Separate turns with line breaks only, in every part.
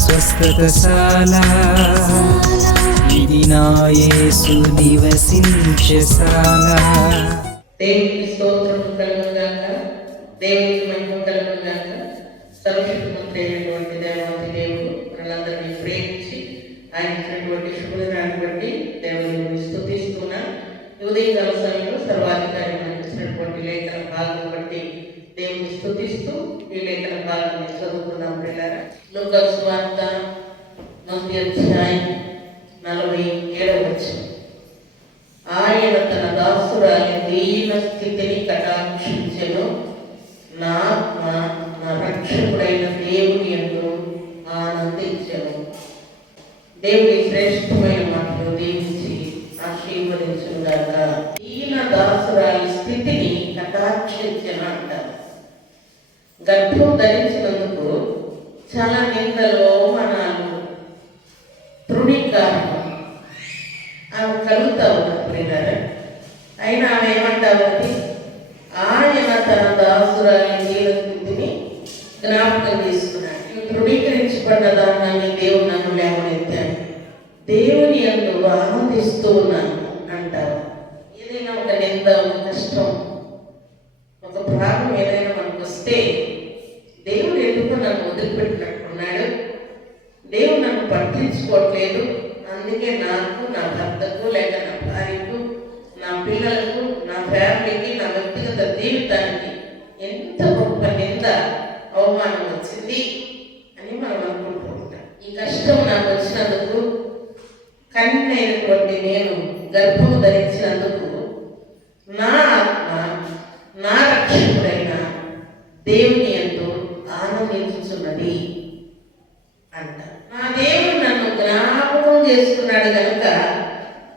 స్వస్థతశాల. ఇది నా యేసు నివసించశాల
దేవునికి స్తోత్రం కలుగుగాక దేవునికి మహిమ కలుగుగాక సర్వశక్తిమంతుడు దేవాది దేవుడు మనలందరినీ ప్రేమించి ఆయన ఇచ్చినటువంటి శుభదినాన్ని బట్టి దేవుని స్థుతిస్తున్నా ఉదయం ఉదయకాల సమయంలో సర్వాధికారి మనకి ఇచ్చినటువంటి లేఖన భాగం బట్టి దేవుని స్థుతిస్తూ ఈ లేఖన భాగాన్ని చదువుకున్నాం పిల్లరా. లోకస్ వార్త మొదటి అధ్యాయం నలభై ఏడవ ఆయన తన దాసురాలి దీన స్థితిని కటాక్షించను. నా ఆత్మ నా రక్షకుడైన దేవుని ఎందు ఆనందించను. దేవుని శ్రేష్టమైన మాటలు దీవించి ఆశీర్వదించుగాక దీన దాసురాలి స్థితిని కటాక్షించను అంటారు. గర్భం ధరించినందుకు చాలా నిందలు అవమానాలు నన్ను వదిలిపెట్టినట్టున్నాడు. దేవుడు నన్ను పట్టించుకోవట్లేదు. అందుకే నాకు నా భర్తకు లేక నా భార్యకు నా పిల్లలకు నా ఫ్యామిలీకి నా వ్యక్తిగత జీవితానికి ఎంత గొప్ప నింద అవమానం వచ్చింది అని మనం అనుకుంటున్నాం. ఈ కష్టం నాకు వచ్చినందుకు కన్నైనటువంటి నేను గర్భము ధరించినందుకు నా ఆత్మ నా రక్షకుడైన దేవుడు ఎంతో అంట. నా దేవుడు నన్ను జ్ఞాపకం చేసుకున్నాడు కనుక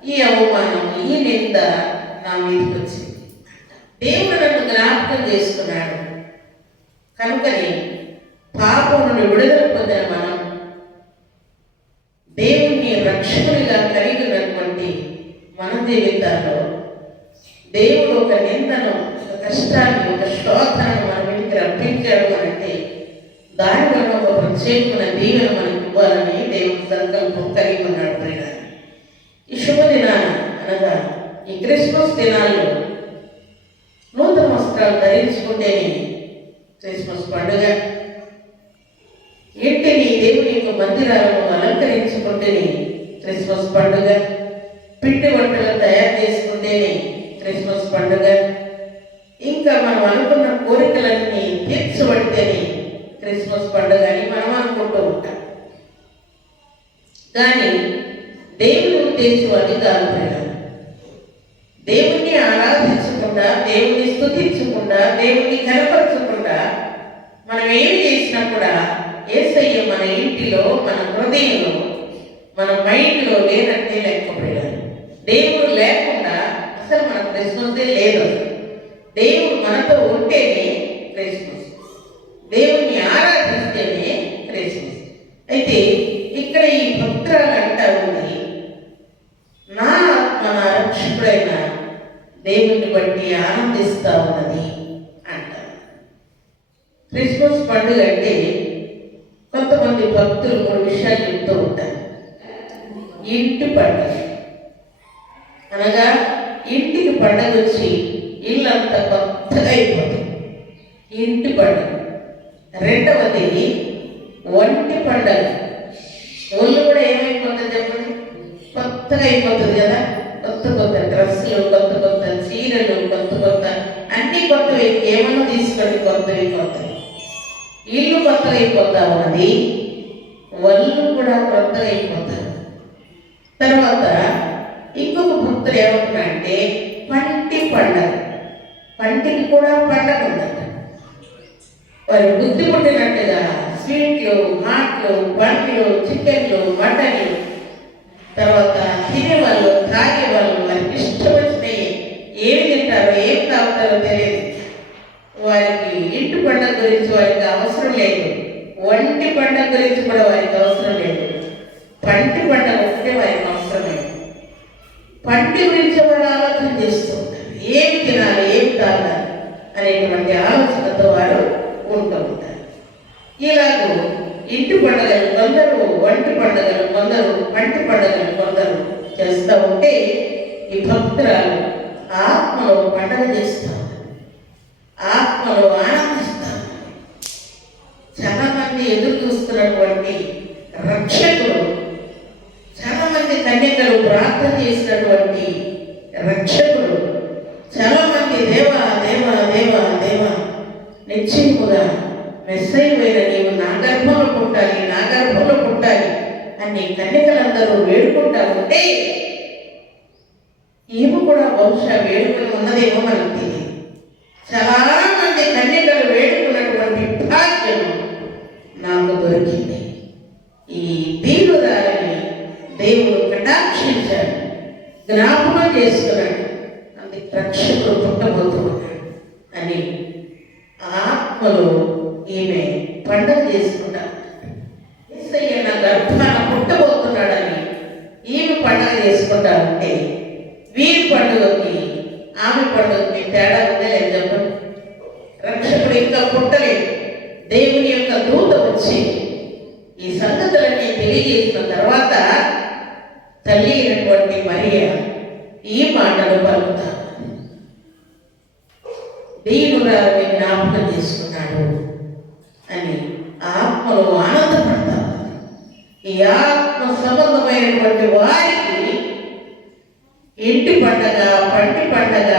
ఈ అవమానం ఈ నింద నా మీదకి వచ్చింది దేవుడు నన్ను జ్ఞాపకం చేసుకున్నాడు. కనుకని పాపం నుండి విడుదల పొందిన మనం దేవుణ్ణి రక్షకునిగా కలిగి ఉన్నటువంటి మన జీవితాల్లో దేవుడు ఒక నిందను ఒక కష్టాన్ని ఒక శోధనను మన మీదకి రప్పించాడు అంటే దాని ఒక ప్రత్యేకమైన దీవెన మనకి ఇవ్వాలని దేవుడు సంకల్పం కలిగి ఉన్నాడు ప్రియుడు ఈ శుభదినాన అనగా ఈ క్రిస్మస్ దినాల్లో నూతన వస్త్రాలు ధరించుకుంటేనే క్రిస్మస్ పండుగ. ఇంటిని దేవుని యొక్క మందిరాలను అలంకరించుకుంటేనే క్రిస్మస్ పండుగ. పిండి వంటలు తయారు చేసుకుంటేనే క్రిస్మస్ పండుగ. ఇంకా మనం అనుకున్న కోరికలన్నీ తీర్చబడితేనే క్రిస్మస్ పండుగ అని మనం అనుకుంటూ ఉంటాం. కానీ దేవుని ఉద్దేశం అది కాదు ప్రయాణం దేవుణ్ణి ఆరాధించకుండా దేవుణ్ణి స్థుతించకుండా దేవుణ్ణి కనపరచకుండా మనం ఏమి చేసినా కూడా ఏసయ్య మన ఇంటిలో మన హృదయంలో మన మైండ్లో లేదంటే లేకపోయాడు దేవుడు లేకుండా అసలు మన క్రిస్మస్ లేదు. దేవుడు మనతో ఉంటేనే క్రిస్మస్. దేవుణ్ణి ఆరాధిస్తేనే క్రిస్మస్ అయితే ఇక్కడ ఈ భక్తురాలు అంటా ఉంది నా ఆత్మ నా రక్షకుడైన దేవుని బట్టి ఆనందిస్తా ఉన్నది అంటారు క్రిస్మస్ పండుగ అంటే కొంతమంది భక్తులు మూడు విషయాలు చెప్తూ ఉంటారు. ఇంటి పండుగ అనగా ఇంటికి పండగ వచ్చి ఇల్లంతా కొత్తగా అయిపోతుంది ఇంటి పండుగ రెండవది ఒంటి పండగ ఒళ్ళు కూడా ఏమైపోతుంది చెప్పండి? కొత్తగా అయిపోతుంది కదా? కొత్త కొత్త డ్రెస్సులు కొత్త కొత్త చీరలు కొత్త కొత్త అన్ని కొత్తవి. ఏమన్నా తీసుకోండి కొత్తవి కొత్తవి. ఇల్లు కొత్తగా అయిపోతా ఉన్నది. ఒళ్ళు కూడా కొత్తగా అయిపోతుంది. తర్వాత ఇంకొక భక్తులు ఏమంటున్నా అంటే పంటి పండగ పంటికి కూడా పండగ ఉందట. వారి బుద్ధి పుట్టినట్టుగా స్వీట్లు మాట్లు బండ్లు చికెన్లు మటన్లు. తర్వాత తినేవాళ్ళు తాగేవాళ్ళు వారికి ఇష్టమైనవి ఏమి తింటారో ఏం తాగుతారో తెలియదు. వారికి ఇంటి పండుగ గురించి వారికి అవసరం లేదు. వంటి పండుగ గురించి కూడా వారికి అవసరం లేదు. పంటి పండగ ఒకటే వారికి అవసరం లేదు. పంటి గురించి వారు ఆలోచన చేస్తూ ఉంటారు ఏమి తినాలి ఏమి తాగాలి అనేటువంటి ఆలోచనతో వారు ఉంటూ ఉంటారు ఇలాగూ ఇంటి పండుగలు కొందరు వంటి పండుగలు కొందరు పంటి పండుగలు కొందరు చేస్తూ ఉంటే ఈ భక్తురాలు ఆత్మలో పండుగ చేస్తాం ఆత్మలో ఆనందిస్తాం చాలా మంది ఎదురు చూస్తున్నటువంటి రక్షకులు చాలా మంది కన్యకలు ప్రార్థన చేసినటువంటి రక్షకులు చాలా మంది దేవా దేవా దేవా దేవా నిశ్చయముగా మెస్సైపోయిన నీవు నా గర్భంలో పుట్టాలి నా గర్భంలో పుట్టాలి అని కన్యకలందరూ వేడుకుంటా ఉంటే ఈమె కూడా బహుశా వేడుకొని ఉన్నదేమో మనకు తెలియదు చాలా మంది కన్యకలు వేడుకున్నటువంటి భాగ్యం నాకు దొరికింది ఈ దీనురాలని దేవుడు కటాక్షించాడు జ్ఞాపకం చేసుకున్నాడు అందుకు రక్షకుడు పుట్టబోతున్నాడు అని ఆత్మలో ఈమె పండుగ చేసుకుంటాడు ఏసయ్య నా గర్భాన పుట్టబోతున్నాడని ఈమె పండుగ చేసుకుంటా ఉంటే వీరి పండుగకి ఆమె పండుగకి తేడా ఉందా లేదు చెప్పండి రక్షకుడు ఇంకా పుట్టలేదు దేవుని యొక్క దూత వచ్చి ఈ సంగతులన్నీ తెలియజేసిన తర్వాత తల్లి అయినటువంటి మరియ ఈ మాటలు పలుకుతారు దీనురాలని జ్ఞాపకం చేసుకున్నాడు అని ఆత్మలో ఆనందపడతారు ఈ ఆత్మ సంబంధమైనటువంటి వారికి ఇంటి పండగ పంటి పండగ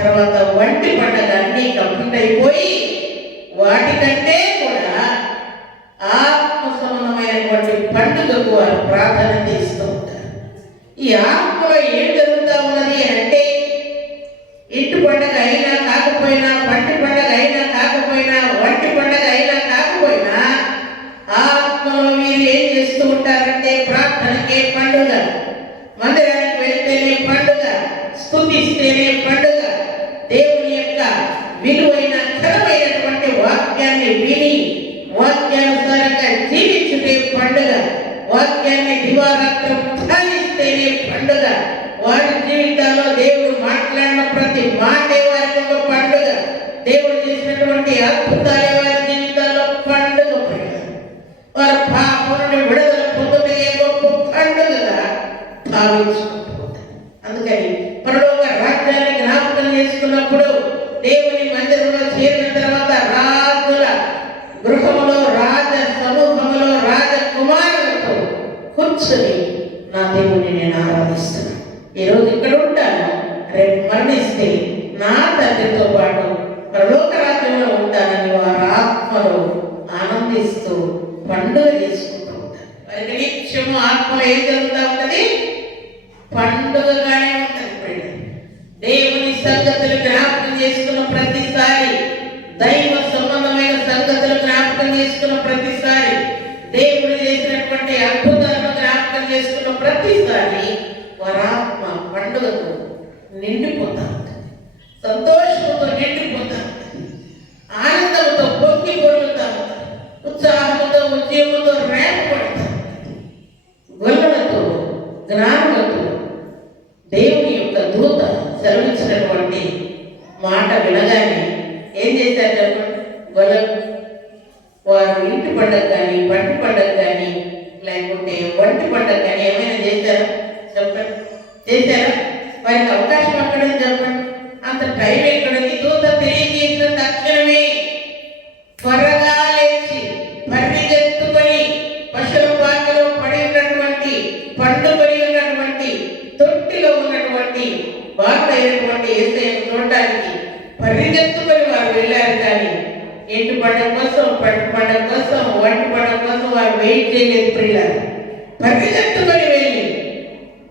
తర్వాత వంటి పండగ అన్నీ కంప్లీట్ అయిపోయి వాటికంటే కూడా ఆత్మ సంబంధమైనటువంటి పండుగకు వారు ప్రార్థన చేస్తూ ఉంటారు. ఈ ఆత్మలో ఏంటి స్తుతిస్తేనే పండుగ దేవుని యొక్క విలువైన ఘనమైనటువంటి వాక్యాన్ని విని వాక్యానుసారంగా జీవించుటే పండుగ. వాక్యాన్ని దివారాత్రం ధ్యానిస్తేనే పండుగ. వారి జీవితాల్లో దేవుడు మాట్లాడిన ప్రతి మాటే వారికి ఒక పండుగ. దేవుడు చేసినటువంటి అద్భుతాలే వారి జీవితాల్లో పండుగ పండుగ. వారు పాపం విడుదల పొందుటే గొప్ప పండుగగా భావించుకుంటూ అందుకని పరలోక చేసుకున్నప్పుడు దేవుని మందిరంలో చేరిన తర్వాత రాజుల గృహములో రాజ సమూహములో రాజ కుమారులతో కూర్చొని నా దేవుని నేను ఆరాధిస్తున్నాను ఈరోజు ఇక్కడ ఉంటాను. రేపు మరణిస్తే నా తండ్రితో పాటు ప్రలోక రాజ్యంలో ఉంటానని వారు ఆత్మలో ఆనందిస్తూ పండుగ చేసుకుంటూ ఉంటారు. వారికి నిత్యము ఆత్మలో ఏం జరుగుతూ ఉంటుంది? పండుగగానే ఉంటుంది. దేవుని సంగతి చేసుకున్న ప్రతిసారి దైవ సంబంధమైన సంగతులు జ్ఞాపకం చేసుకున్న ప్రతిసారి దేవుడు చేసినటువంటి అద్భుతాలను జ్ఞాపకం చేసుకున్న ప్రతిసారి వరాత్మ పండుగతో నిండిపోతా ఉంటుంది. సంతోషంతో నిండిపోతా ఉంటుంది. ఆనందంతో పొంగి పొరులుతా ఉంటుంది. ఉత్సాహంతో ఉద్యమంతో రేపబడతా ఉంటుంది. గొల్లలతో జ్ఞానులతో దేవుని యొక్క దూత సెలవిచ్చినటువంటి పండుకొని ఉన్నటువంటి తొట్టిలో ఉన్నటువంటి బాధ అయినటువంటి ఏసయ్యను చూడటానికి పరిగెత్తుకొని వారు వెళ్ళారు కానీ ఎండు పడడం కోసం పంట పండుగ కోసం వంట పడడం కోసం వారు వెయిట్ చేయలేదు పిల్లలు పరిగెత్తుకొని వెళ్ళారు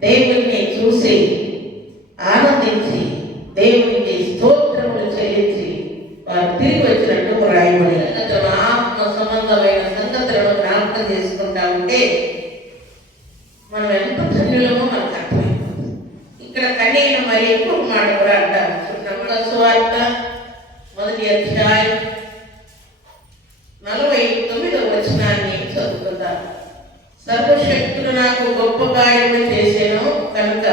దేవుణ్ణి చూసి ఆనందించి దేవునికి స్తోత్రములు చెల్లించి వారు తిరిగి వచ్చినట్టు రాయబడి సంగతులను ఆత్మ సంబంధమైన సంగతులను జ్ఞాపకం చేసుకుంటా ఉంటే మనం ఎంత ధన్యులమో ఇక్కడ కన్యైన మరి ఎక్కువ మాట కూడా అంటారు. నమ్మక సువార్త మొదటి అధ్యాయం నలభై తొమ్మిదవ వచనాన్ని చదువుకుందాం. సర్వశక్తులు నాకు గొప్ప కార్యము చేశాను కనుక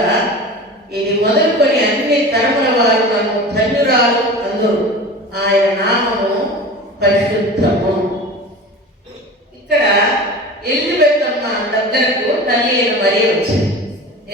ఇది మొదలుకొని అన్ని తరముల వారు నన్ను ధన్యురాలు అందరు. ఆయన నామము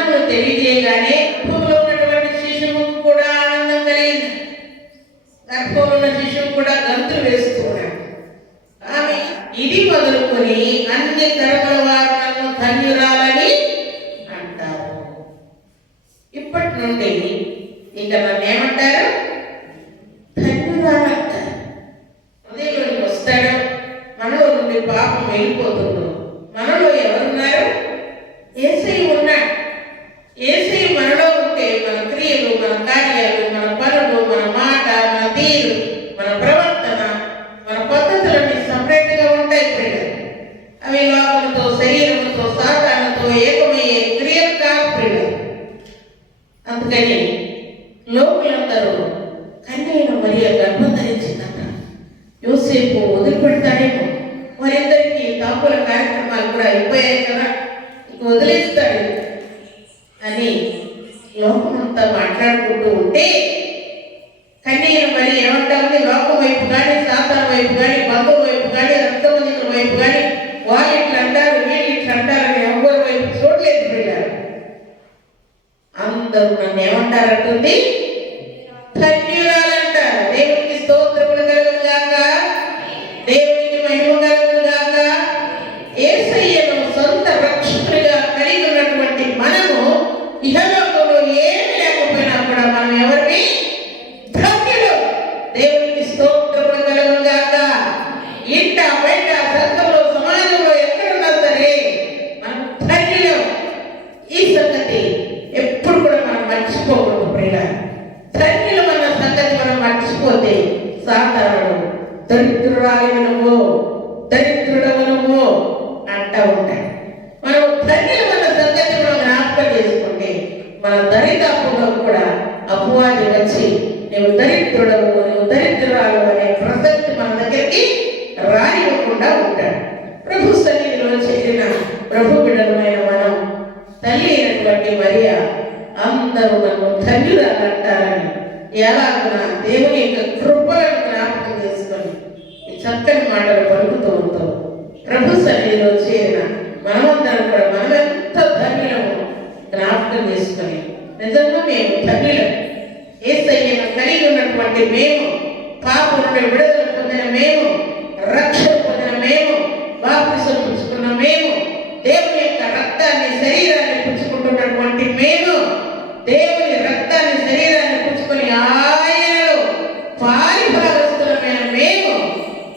వందనములు తెలియజేయగానే గర్భంలో ఉన్నటువంటి శిశువుకు కూడా ఆనందం కలిగింది. గర్భంలో ఉన్న శిశువు కూడా గంతులు వేస్తూ ఉన్నాడు ఆమె ఇది మొదలుకొని అన్ని తరముల వారు నన్ను ధన్యురాలని అంటారు ఇప్పటి నుండి ఇక నన్ను ఏమంటారు ధన్యురాలంటారు హృదయంలోకి వస్తాడు మనలో నుండి పాపం వెళ్ళిపోతుందో మనలో ఎవరున్నారు ఏసై ఉన్నాడు ఏసై మనలో ఉంటే మన క్రియలు మన కార్యాలు మన పనులు మన మాట మన తీరు మన ప్రవర్తన మన పద్ధతులన్నీ సపరేట్గా ఉంటాయి ప్రియులు అవి లోకంతో శరీరంతో సాధారణతో ఏకమయ్యే క్రియలు కాదు ప్రియులు అందుకని లోకులందరూ కన్నీరు మరియ గర్భం ధరించిందట యోసేపు వదిలిపెడతాడేమో వారిద్దరికి తాపుల కార్యక్రమాలు కూడా అయిపోయాయి కదా ఇక వదిలేస్తాడు అని లోకమంతా మాట్లాడుకుంటూ ఉంటే కన్నీరు మరి ఏమంటా లోకం వైపు కానీ సాతాన వైపు కానీ బంధువు వైపు కానీ రక్తబంధువుల వైపు కానీ వాళ్ళు ఇట్లా అంటారు వీళ్ళు ఇట్లా అంటారని ఎవరి వైపు చూడలేదు పిల్లలు అందరూ నన్ను ఏమంటారంటుంది ధన్యురాలంటారు దేవునికి స్తోత్రములు కలుగును గాక దేవునికి మహిమ కలుగును గాక యేసయ్యను సొంత రక్షకుడిగా కలిగి ఉన్నటువంటి మనము ఇహలోకంలో ఏమి లేకపోయినా కూడా మనం ఎవరిని ధన్యులు దేవునికి స్తోత్రములు కలుగును గాక ఇంట బయట సంఘంలో సమాజంలో ఎక్కడున్నా సరే మనం ధన్యులు ఈ సంగతి ఎప్పుడు కూడా మనం మర్చిపోకూడదు ప్రియుల ధన్యులు అన్న సంగతి మనం మర్చిపోతే సాధారణుడు దరిద్రురాలి నువ్వు దరిద్రుడవు నువ్వు అంటూ ఉంటాయి మనం ధన్యులు అన్న సంగతి మనం జ్ఞాపకం చేసుకుంటే మన దరిదాపులో కూడా అపవాది వచ్చి నువ్వు దరిద్రుడవు నువ్వు దరిద్రురాలు అనే ప్రసక్తి మన దగ్గరికి రానివ్వకుండా ఉంటాడు. ప్రభు సన్నిధిలో చేరిన ప్రభు బిడలమైన మనం తల్లి అయినటువంటి మరియ అందరూ నన్ను ధన్యురాలు అంటారని ఎలాగున దేవుని యొక్క కృపలను జ్ఞాపకం చేసుకొని చక్కని మాటలు పలుకుతూ ఉంటాం. ప్రభు సన్నిధిలో చేరిన మనమందరం కూడా మనం ఎంత ధన్యులము జ్ఞాపకం చేసుకొని నిజంగా మేము ధన్యులం. ఏసయ్యను కలిగి ఉన్నటువంటి మేము పాప నుండి విడుదల పొందిన మేము రక్షణ పొందిన మేము బాప్తిసం పుచ్చుకున్న మేము దేవుని యొక్క రక్తాన్ని శరీరాన్ని పుచ్చుకుంటున్నటువంటి మేము దేవుని రక్తాన్ని శరీరాన్ని పుచ్చుకొని ఆయనలో పారిభాగస్తులమైన మేము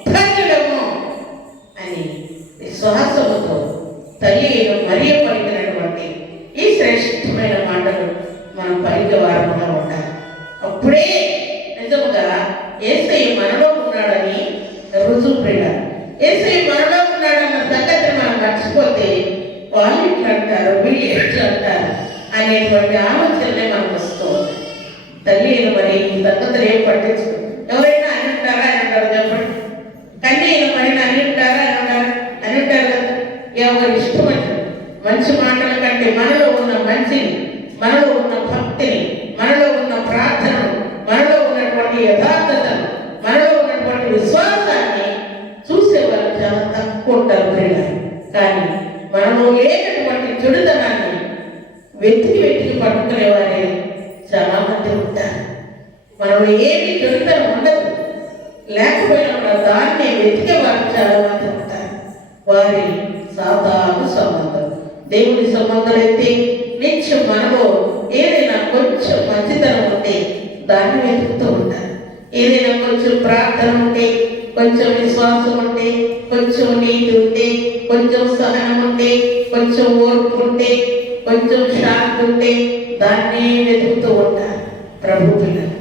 ధన్యులము అని విశ్వాసముతో తల్లి అయిన మరియు పలికినటువంటి ఈ శ్రేష్టమైన మాటలు మనం పలికే వారముగా ఉండాలి అప్పుడే నిజముగా ఏసై మనలో ఉన్నాడని రుజువు ప్రియ ఏసై మనలో ఉన్నాడన్న సంగతి మనం మర్చిపోతే వాళ్ళు ఇట్లా అంటారు వీళ్ళు ఎట్లా అంటారు అనేటువంటి ఆలోచనలే మనకు వస్తూ ఉంది తల్లి మరి ఈ సంగతులు ఏం పట్టించుకో ఎవరైనా అని ఉంటారా అని అంటారు చెప్పండి కన్నీ అయిన మరి అని ఉంటారా అని అంటారు అని ఉంటారు కదా ఎవరి ఇష్టం వచ్చిన మంచి మాటల కంటే మనలో ఉన్న మంచిని మనలో ఉన్న భక్తిని మనలో ఉన్న ప్రార్థనను మనలో ఉన్నటువంటి యథార్థతను మనలో ఉన్నటువంటి విశ్వాసాన్ని చూసేవారు చాలా తక్కువ ఉంటారు ప్రియులారా. కానీ మనలో లేనటువంటి చెడుతనాన్ని వెతికి వెతికి పట్టుకునేవారే చాలా మంది ఉంటారు. మనలో ఏమి చెడుతనం ఉండదు. లేకపోయినా కూడా దాన్ని వెతికే వారు చాలా మంది ఉంటారు. వారి సాధారణ సంబంధం దేవుని సంబంధాలు అయితే నిత్యం మనలో ఏదైనా కొంచెం మంచితనం ఉంటే దాన్ని వెతుకుతూ ఉంటారు. ఏదైనా కొంచెం ప్రార్థన ఉంటే కొంచెం విశ్వాసం ఉంటే కొంచెం నీతి ఉంటే కొంచెం సహనం ఉంటే కొంచెం ఓర్పు ఉంటే కొంచెం శాంతి ఉంటే దాన్ని వెతుకుతూ ఉంటారు ప్రభు పిల్లలు.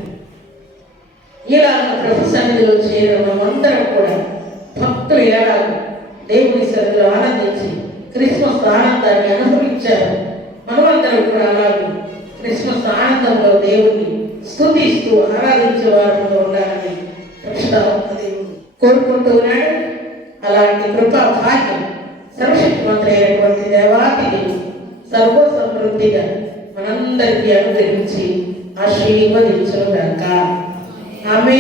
ఇలా ప్రభు సన్నిధిలో చేరిన మనమందరం కూడా భక్తులు ఏడాది దేవుని సన్నిధిలో ఆనందించి క్రిస్మస్ ఆనందాన్ని అనుభవించారు. మనమందరం కూడా అలాగే క్రిస్మస్ ఆనందంలో దేవుణ్ణి స్థుతిస్తూ ఆరాధించే వారంలో ఉండాలని పరిశుద్ధాత్మ కోరుకుంటూ ఉన్నాడు. అలాంటి కృపా భాగ్యం సర్వశక్తిమంతుడు అయినటువంటి దేవాతి దేవుడు సర్వ సమృద్ధిగా మనందరికీ అనుగ్రహించి ఆశీర్వదించుగాక ఆమె